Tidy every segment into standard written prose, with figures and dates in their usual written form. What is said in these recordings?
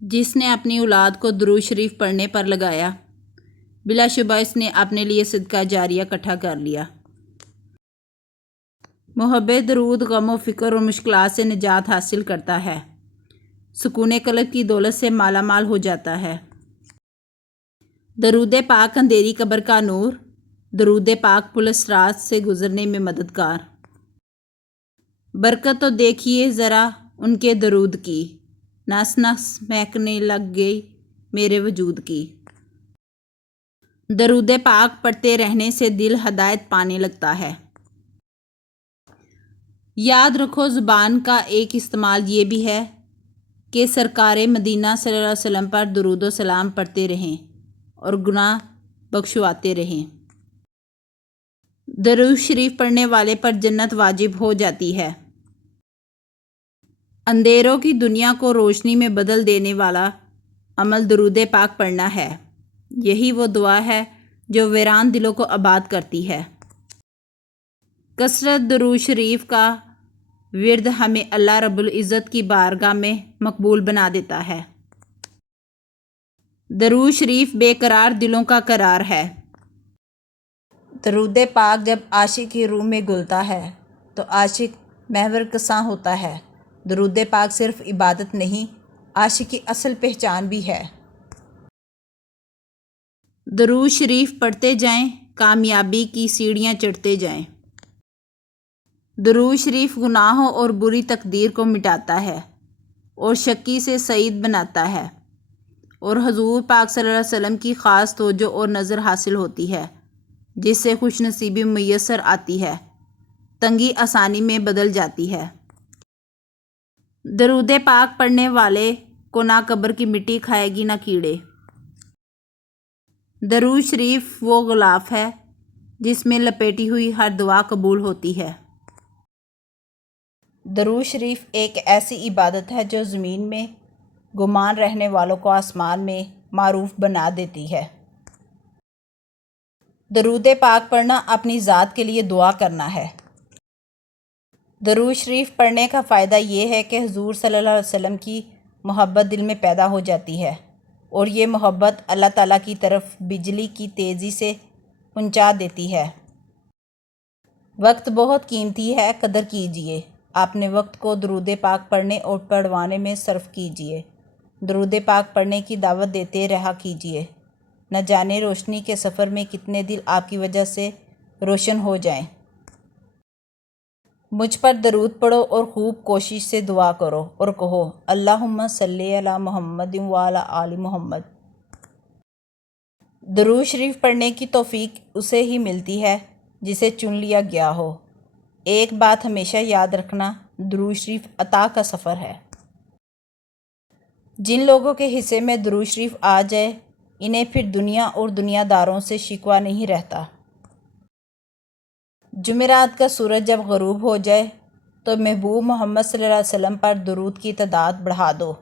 جس نے اپنی اولاد کو درود شریف پڑھنے پر لگایا، بلا شبہ اس نے اپنے لیے صدقہ جاریہ اکٹھا کر لیا۔ محب درود غم و فکر اور مشکلات سے نجات حاصل کرتا ہے، سکون قلب کی دولت سے مالا مال ہو جاتا ہے۔ درود پاک اندھیری قبر کا نور، درود پاک پل صراط سے گزرنے میں مددگار۔ برکت تو دیکھیے ذرا ان کے درود کی، نس نس مہکنے لگ گئی میرے وجود کی۔ درود پاک پڑھتے رہنے سے دل ہدایت پانے لگتا ہے۔ یاد رکھو زبان کا ایک استعمال یہ بھی ہے کہ سرکار مدینہ صلی اللہ علیہ وسلم پر درود و سلام پڑھتے رہیں اور گناہ بخشواتے رہیں۔ درود شریف پڑھنے والے پر جنت واجب ہو جاتی ہے۔ اندھیروں کی دنیا کو روشنی میں بدل دینے والا عمل درود پاک پڑھنا ہے۔ یہی وہ دعا ہے جو ویران دلوں کو آباد کرتی ہے۔ کثرت درود شریف کا ورد ہمیں اللہ رب العزت کی بارگاہ میں مقبول بنا دیتا ہے۔ درود شریف بے قرار دلوں کا قرار ہے۔ درود پاک جب عاشق کی روح میں گھلتا ہے تو عاشق محور کساں ہوتا ہے۔ درود پاک صرف عبادت نہیں، عاشق کی اصل پہچان بھی ہے۔ درود شریف پڑھتے جائیں، کامیابی کی سیڑھیاں چڑھتے جائیں۔ درود شریف گناہوں اور بری تقدیر کو مٹاتا ہے اور شقی سے سعید بناتا ہے، اور حضور پاک صلی اللہ علیہ وسلم کی خاص توجہ اور نظر حاصل ہوتی ہے، جس سے خوش نصیبی میسر آتی ہے، تنگی آسانی میں بدل جاتی ہے۔ درود پاک پڑھنے والے کو نہ قبر کی مٹی کھائے گی نہ کیڑے۔ درود شریف وہ غلاف ہے جس میں لپیٹی ہوئی ہر دعا قبول ہوتی ہے۔ درود شریف ایک ایسی عبادت ہے جو زمین میں گمان رہنے والوں کو آسمان میں معروف بنا دیتی ہے۔ درود پاک پڑھنا اپنی ذات کے لیے دعا کرنا ہے۔ درود شریف پڑھنے کا فائدہ یہ ہے کہ حضور صلی اللہ علیہ وسلم کی محبت دل میں پیدا ہو جاتی ہے، اور یہ محبت اللہ تعالیٰ کی طرف بجلی کی تیزی سے پہنچا دیتی ہے۔ وقت بہت قیمتی ہے، قدر کیجیے۔ اپنے وقت کو درود پاک پڑھنے اور پڑھوانے میں صرف کیجیے۔ درود پاک پڑھنے کی دعوت دیتے رہا کیجیے، نہ جانے روشنی کے سفر میں کتنے دل آپ کی وجہ سے روشن ہو جائیں۔ مجھ پر درود پڑھو اور خوب کوشش سے دعا کرو اور کہو اللہم صلی علی محمد وعلی آل محمد۔ درود شریف پڑھنے کی توفیق اسے ہی ملتی ہے جسے چن لیا گیا ہو۔ ایک بات ہمیشہ یاد رکھنا، درود شریف عطا کا سفر ہے۔ جن لوگوں کے حصے میں درود شریف آ جائے انہیں پھر دنیا اور دنیا داروں سے شکوہ نہیں رہتا۔ جمعرات کا سورج جب غروب ہو جائے تو محبوب محمد صلی اللہ علیہ وسلم پر درود کی تعداد بڑھا دو۔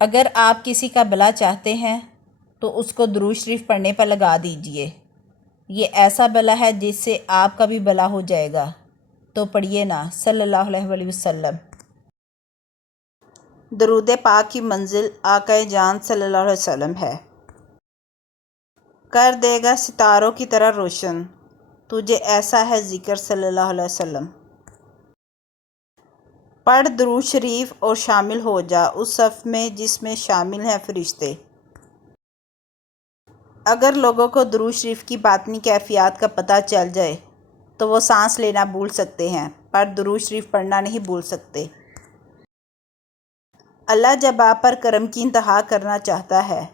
اگر آپ کسی کا بھلا چاہتے ہیں تو اس کو درود شریف پڑھنے پر لگا دیجئے۔ یہ ایسا بھلا ہے جس سے آپ کا بھی بھلا ہو جائے گا، تو پڑھیے نا صلی اللہ علیہ وآلہ وسلم۔ درود پاک کی منزل آقا جان صلی اللہ علیہ وسلم ہے۔ کر دے گا ستاروں کی طرح روشن، تجھے ایسا ہے ذکر صلی اللہ علیہ وسلم۔ پڑھ درود شریف اور شامل ہو جا اس صف میں جس میں شامل ہیں فرشتے۔ اگر لوگوں کو درود شریف کی باطنی کیفیات کا پتہ چل جائے تو وہ سانس لینا بھول سکتے ہیں، پر درود شریف پڑھنا نہیں بھول سکتے۔ اللہ جب آپ پر کرم کی انتہا کرنا چاہتا ہے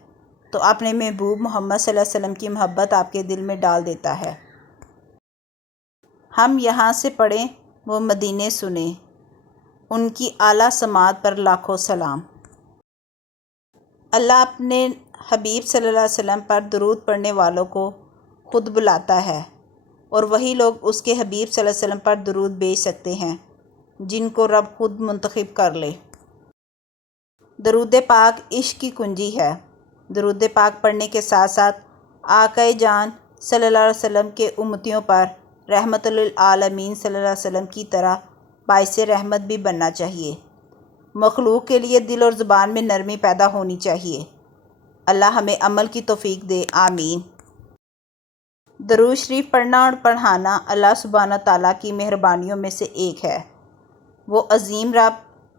تو اپنے محبوب محمد صلی اللہ علیہ وسلم کی محبت آپ کے دل میں ڈال دیتا ہے۔ ہم یہاں سے پڑھیں، وہ مدینے سنیں، ان کی اعلیٰ سماعت پر لاکھوں سلام۔ اللہ اپنے حبیب صلی اللہ علیہ وسلم پر درود پڑھنے والوں کو خود بلاتا ہے، اور وہی لوگ اس کے حبیب صلی اللہ علیہ وسلم پر درود بھیج سکتے ہیں جن کو رب خود منتخب کر لے۔ درود پاک عشق کی کنجی ہے۔ درود پاک پڑھنے کے ساتھ ساتھ آقا جان صلی اللہ علیہ وسلم کے امتیوں پر رحمت للعالمین صلی اللہ علیہ وسلم کی طرح باعث رحمت بھی بننا چاہیے۔ مخلوق کے لیے دل اور زبان میں نرمی پیدا ہونی چاہیے۔ اللہ ہمیں عمل کی توفیق دے، آمین۔ درود شریف پڑھنا اور پڑھانا اللہ سبحانہ تعالیٰ کی مہربانیوں میں سے ایک ہے۔ وہ عظیم رب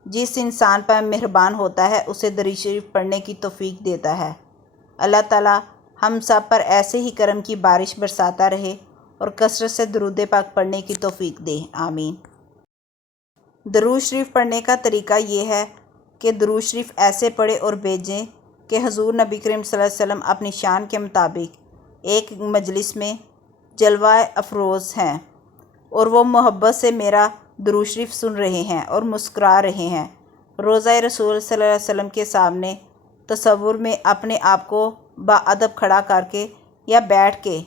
جس انسان پر مہربان ہوتا ہے اسے درود شریف پڑھنے کی توفیق دیتا ہے۔ اللہ تعالیٰ ہم سب پر ایسے ہی کرم کی بارش برساتا رہے اور کثرت سے درود پاک پڑھنے کی توفیق دے، آمین۔ درود شریف پڑھنے کا طریقہ یہ ہے کہ درود شریف ایسے پڑھیں اور بھیجیں کہ حضور نبی کریم صلی اللہ علیہ وسلم اپنی شان کے مطابق ایک مجلس میں جلوہ افروز ہیں اور وہ محبت سے میرا درود شریف سن رہے ہیں اور مسکرا رہے ہیں۔ روضہ رسول صلی اللہ علیہ وسلم کے سامنے تصور میں اپنے آپ کو باادب کھڑا کر کے یا بیٹھ کے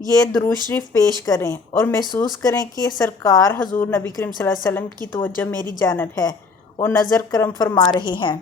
یہ درود شریف پیش کریں اور محسوس کریں کہ سرکار حضور نبی کریم صلی اللہ علیہ وسلم کی توجہ میری جانب ہے اور نظر کرم فرما رہے ہیں۔